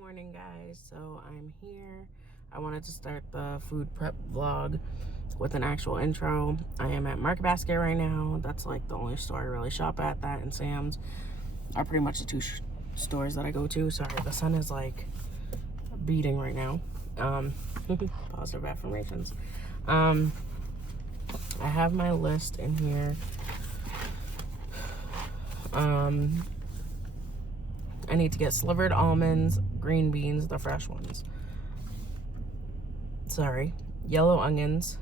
Morning, guys. So I'm here. I wanted to start the food prep vlog with an actual intro. I am at Market Basket right now. That's like the only store I really shop at. That and Sam's are pretty much the two stores that I go to. Sorry, the sun is like beating right now. Positive affirmations. I have my list in here. I need to get slivered almonds, green beans, the fresh ones. Sorry. Yellow onions,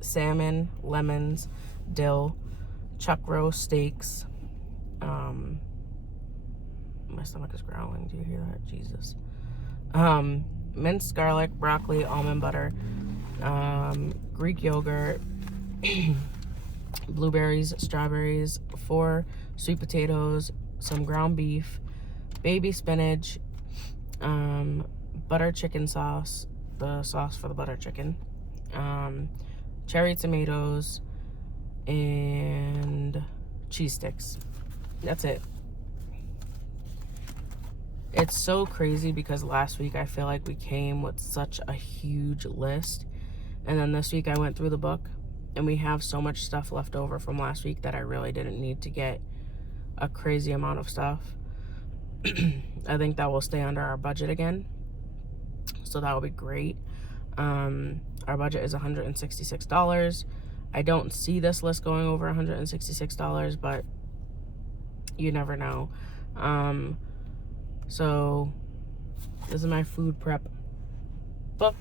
salmon, lemons, dill, chuck roast steaks. My stomach is growling. Do you hear that? Jesus. Minced garlic, broccoli, almond butter, Greek yogurt, blueberries, strawberries, 4 sweet potatoes, some ground beef, baby spinach, butter chicken sauce, the sauce for the butter chicken, cherry tomatoes, and cheese sticks. That's it. It's so crazy because last week I feel like we came with such a huge list, and then this week I went through the book and we have so much stuff left over from last week that I really didn't need to get a crazy amount of stuff. I think that will stay under our budget again, so that will be great. Our budget is $166. I don't see this list going over $166, but you never know. So this is my food prep book.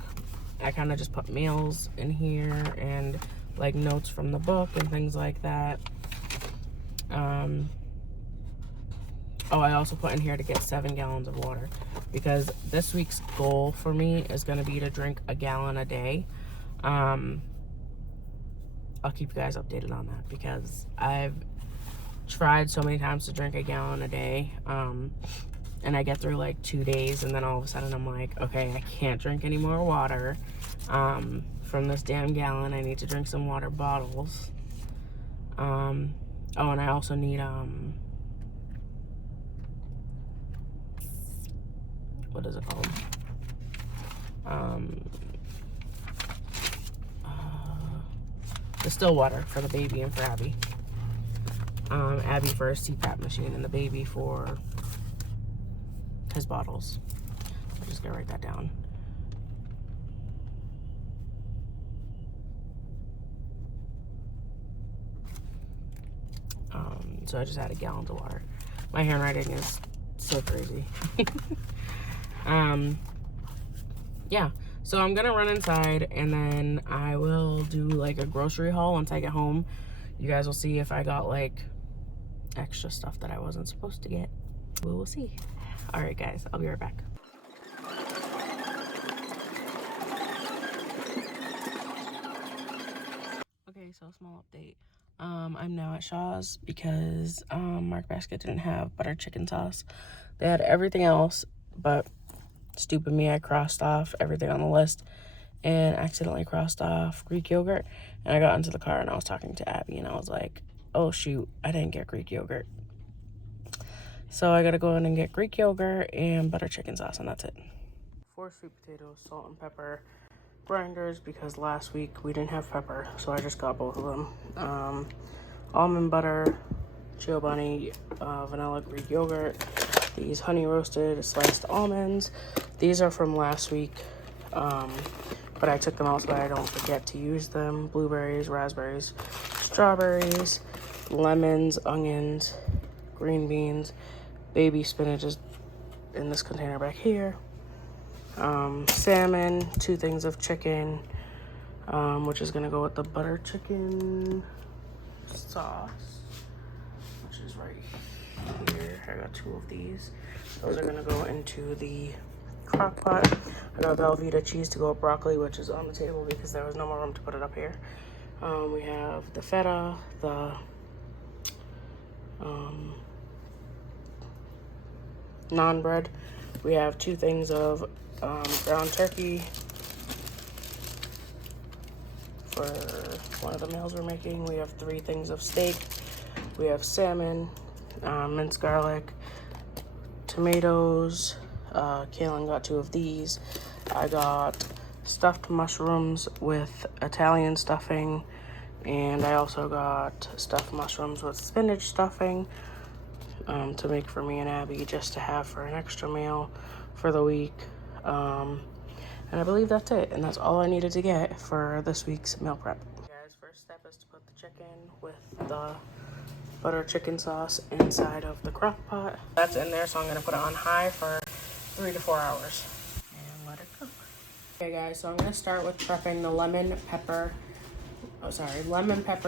I kind of just put meals in here and like notes from the book and things like that. I also put in here to get 7 gallons of water, because this week's goal for me is going to be to drink a gallon a day. I'll keep you guys updated on that, because I've tried so many times to drink a gallon a day, and I get through like 2 days, and then all of a sudden I'm like, okay, I can't drink any more water from this damn gallon. I need to drink some water bottles. And I also need what is it called? Distilled water for the baby and for Abby. Abby for his CPAP machine, and the baby for his bottles. I'm just gonna write that down. So I just added gallons of water. My handwriting is so crazy. Yeah, so I'm gonna run inside and then I will do like a grocery haul once I get home. You guys will see if I got like extra stuff that I wasn't supposed to get. We will see. All right, guys, I'll be right back. Okay, so small update. I'm now at Shaw's because Market Basket didn't have butter chicken sauce. They had everything else, but stupid me, I crossed off everything on the list and accidentally crossed off Greek yogurt. And I got into the car and I was talking to Abby and I was like, oh shoot, I didn't get Greek yogurt. So I gotta go in and get Greek yogurt and butter chicken sauce, and that's it. 4 sweet potatoes, salt and pepper grinders, because last week we didn't have pepper, so I just got both of them. Almond butter, Chobani, vanilla Greek yogurt, these honey roasted sliced almonds. These are from last week, but I took them out so that I don't forget to use them. Blueberries, raspberries, strawberries, lemons, onions, green beans, baby spinach is in this container back here. Salmon, 2 things of chicken, which is gonna go with the butter chicken sauce, which is right here. I got 2 of these. Those are gonna go into the crock pot. I got Velveeta cheese to go with broccoli, which is on the table because there was no more room to put it up here. We have the feta, the naan bread. We have 2 things of ground turkey for one of the meals we're making. We have 3 things of steak. We have salmon, minced garlic, tomatoes. Kaylin got 2 of these. I got stuffed mushrooms with Italian stuffing, and I also got stuffed mushrooms with spinach stuffing to make for me and Abby, just to have for an extra meal for the week. And I believe that's it, and that's all I needed to get for this week's meal prep. Guys, first step is to put the chicken with the butter chicken sauce inside of the crock pot. That's in there, so I'm gonna put it on high for 3 to 4 hours and let it cook. Okay guys, so I'm gonna start with prepping the lemon pepper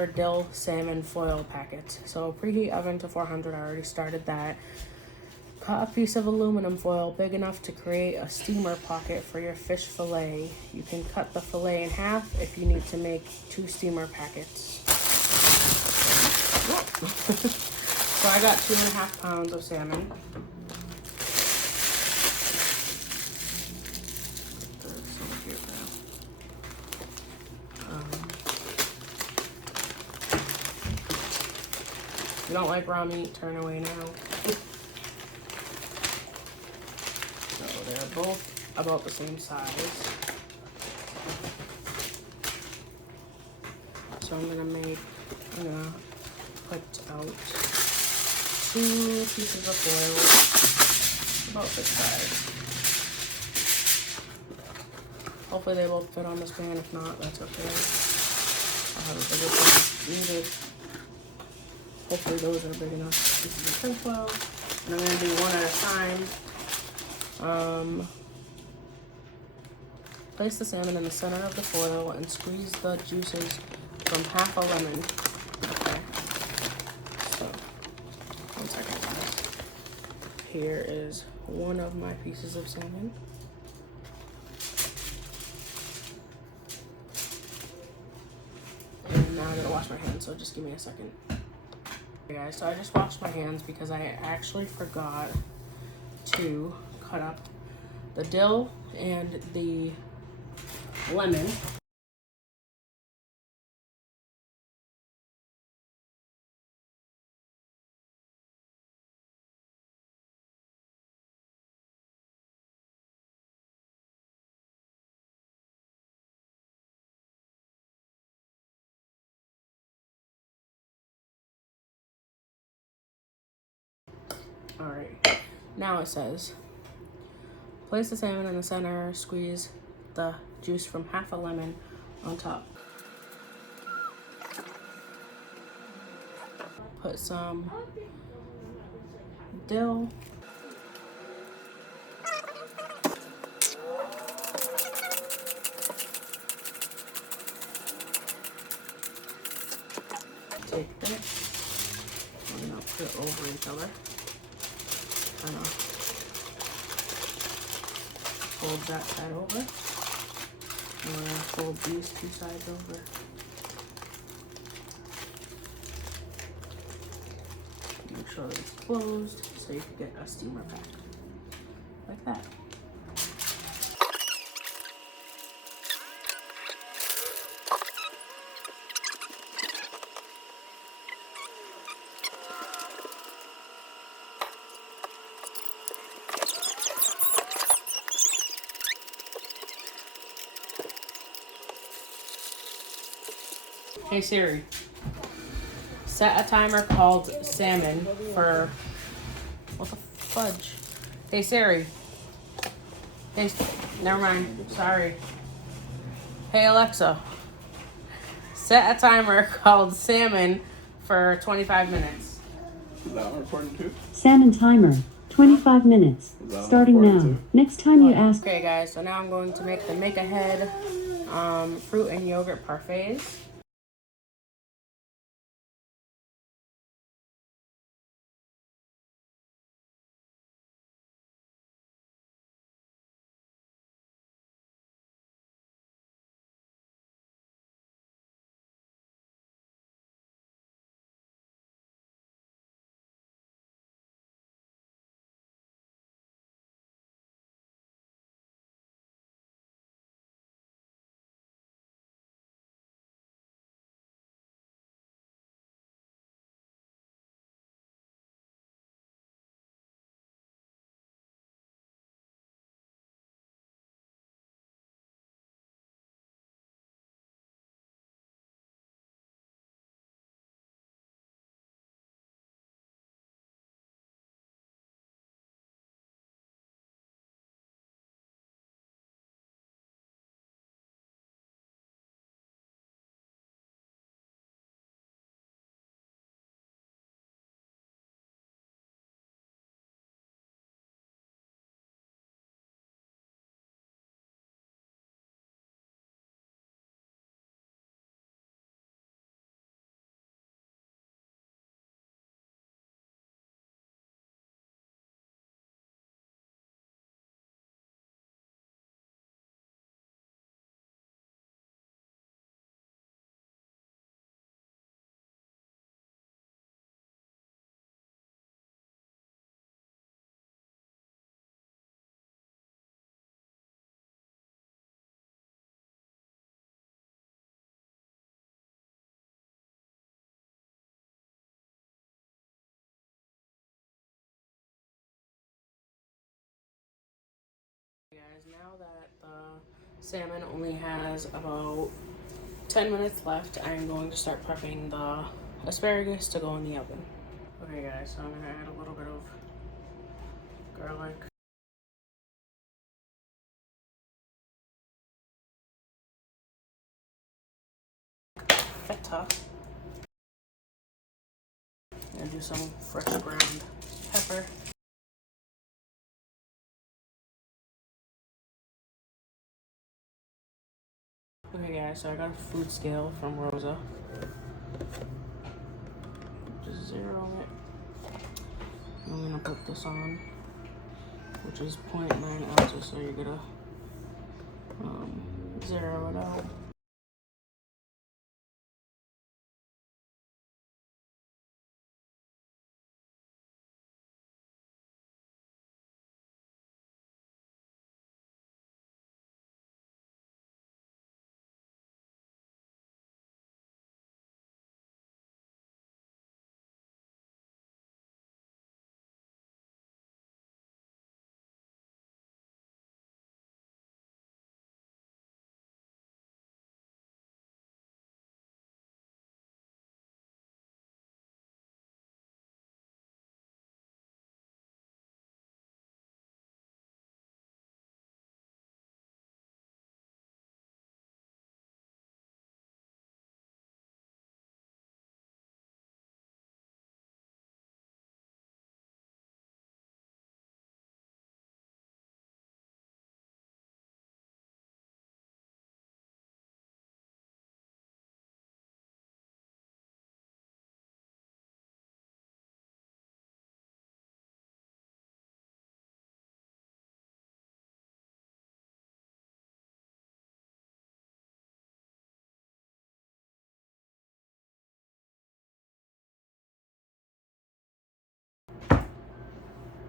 dill salmon foil packet. So preheat oven to 400, I already started that. Cut a piece of aluminum foil big enough to create a steamer pocket for your fish fillet. You can cut the fillet in half if you need to make 2 steamer packets. So I got 2.5 pounds of salmon. If you don't like raw meat, turn away now. So they're both about the same size. So I'm gonna put out 2 pieces of foil, about this size. Hopefully they both fit on this pan. If not, that's okay. I'll have a bigger pan needed. Hopefully those are big enough pieces of tin foil. And I'm gonna do one at a time. Place the salmon in the center of the foil and squeeze the juices from half a lemon. Okay. So, one second, guys. Here is one of my pieces of salmon. And now I'm gonna wash my hands, so just give me a second. Okay guys, so I just washed my hands because I actually forgot to cut up the dill and the lemon. Alright, now it says, place the salmon in the center, squeeze the juice from half a lemon on top. Put some dill. Take this, and I'll put it over each other. Kind of fold that side over. And we're gonna fold these 2 sides over. Make sure that it's closed so you can get a steamer pack. Like that. Hey Siri, set a timer called salmon for, what the fudge? Hey Siri. Hey, never mind, sorry. Hey Alexa, set a timer called salmon for 25 minutes. Is that one recording too? Salmon timer, 25 minutes, starting now. Too? Next time you ask. Okay guys, so now I'm going to make the Make Ahead fruit and yogurt parfaits. now that the salmon only has about 10 minutes left, I'm going to start prepping the asparagus to go in the oven. Okay guys, so I'm gonna add a little bit of garlic. Feta. And do some fresh ground pepper. Okay guys, so I got a food scale from Rosa. Just zero it. I'm gonna put this on, which is 0.9 ounces, so you're gonna zero it out.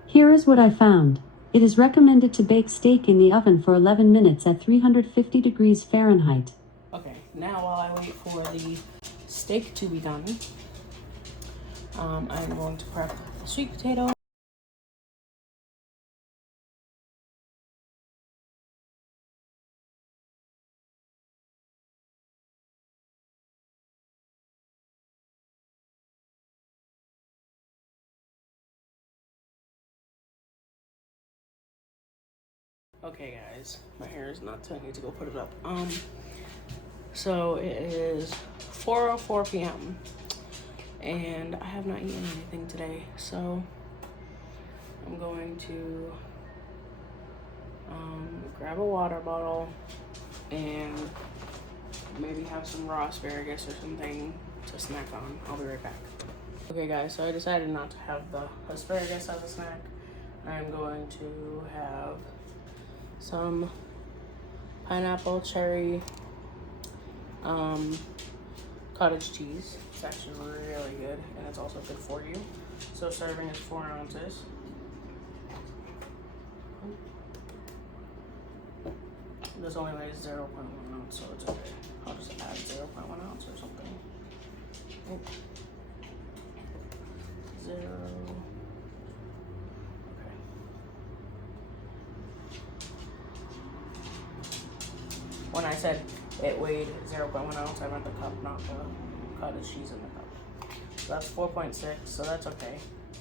Here is what I found. It is recommended to bake steak in the oven for 11 minutes at 350 degrees Fahrenheit. Okay, now while I wait for the steak to be done, I'm going to prep the sweet potato. Okay guys, my hair is nuts, I need to go put it up. So it is 4:04 p.m. and I have not eaten anything today, so I'm going to grab a water bottle and maybe have some raw asparagus or something to snack on. I'll be right back. Okay guys, so I decided not to have the asparagus as a snack. I'm going to have some pineapple, cherry, cottage cheese. It's actually really good and it's also good for you. So serving is 4 ounces. This only weighs 0.1 ounce, so it's okay. I'll just add 0.1 ounce or something. Oh. 0. Okay. When I said it weighed 0.1 ounce, I meant the cup, not the cottage cheese in the cup. So that's 4.6, so that's okay,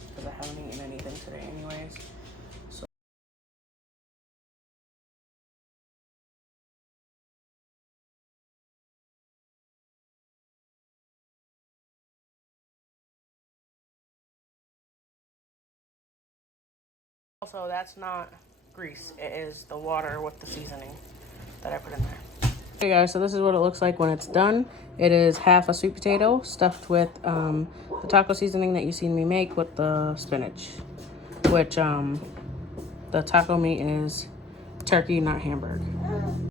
because I haven't eaten anything today anyways. So also, that's not grease, it is the water with the seasoning that I put in there. Okay guys, so this is what it looks like when it's done. It is half a sweet potato stuffed with the taco seasoning that you've seen me make with the spinach, which the taco meat is turkey, not hamburger.